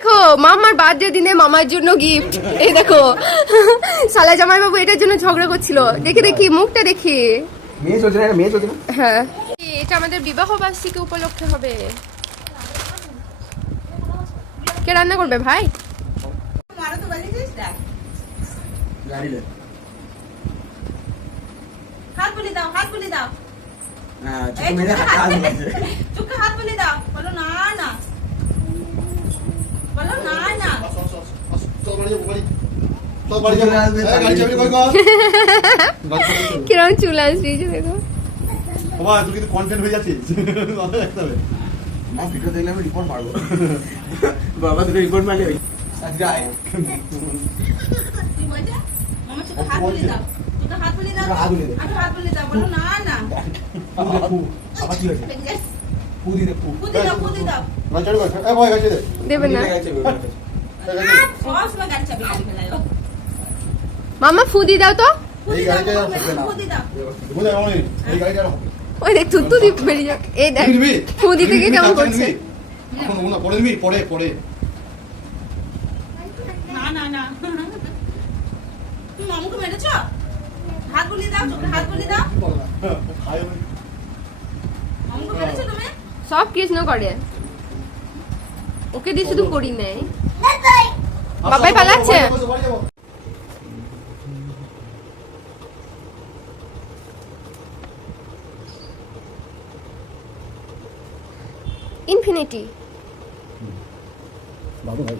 দেখো মামার বার্থডে দিনে মামার জন্য গিফট। এই দেখো শালা জামাই বাবু এটার জন্য ঝগড়া করছিল। দেখি দেখি মুখটা দেখি। মেয়ে চলছে না, মেয়ে চলছে না। হ্যাঁ, এটা আমাদের বিবাহ বার্ষিকী উপলক্ষে হবে। কে রান্না করবে ভাই? হাত বলি দাও, হাত বলি দাও। হ্যাঁ, ছোট মেয়ে চুপকে হাত বলি দাও। বলো না না, বলো না না। কিরম চুল আসছে দেখো। বাবা তুই কিন্তু কন্টেন্ট হয়ে যাচ্ছিস। মা ভিডিও দেখলে আমি রিপোর্ট মারবো। বাবা তুমি রিপোর্ট মারলে আজকে আয়। তুই বলছে মামা চুপকে হাত বলি দাও, চুপকে হাত বলি দাও, হাত বলি দাও। আচ্ছা হাত বলি দাও। বলো না না। আবার কি হয়েছে? ফু দিতে ফু। ফুদি দাও, ফুদি দাও। দেবে না সব সময় গাড়ি চাবি গাড়ি ফেলায়। মামা ফুদি দাও তো। ফুদি দাও, ফুদি দাও। ওই দেখ তুতু দি বেরিয়ে যাক। এই দেখ ফুদি থেকে কেমন করছে। পরে না না না। তুমি মামুকে মেরেছ? হাত বলি দাও, চুপকে হাত বলি দাও। মামুকে মেরেছো তুমি? সব কৃষ্ণ করে, ওকে দিয়ে শুধু করি নাই। বাবাই পালাচ্ছে। ইনফিনিটি বাবু ভাই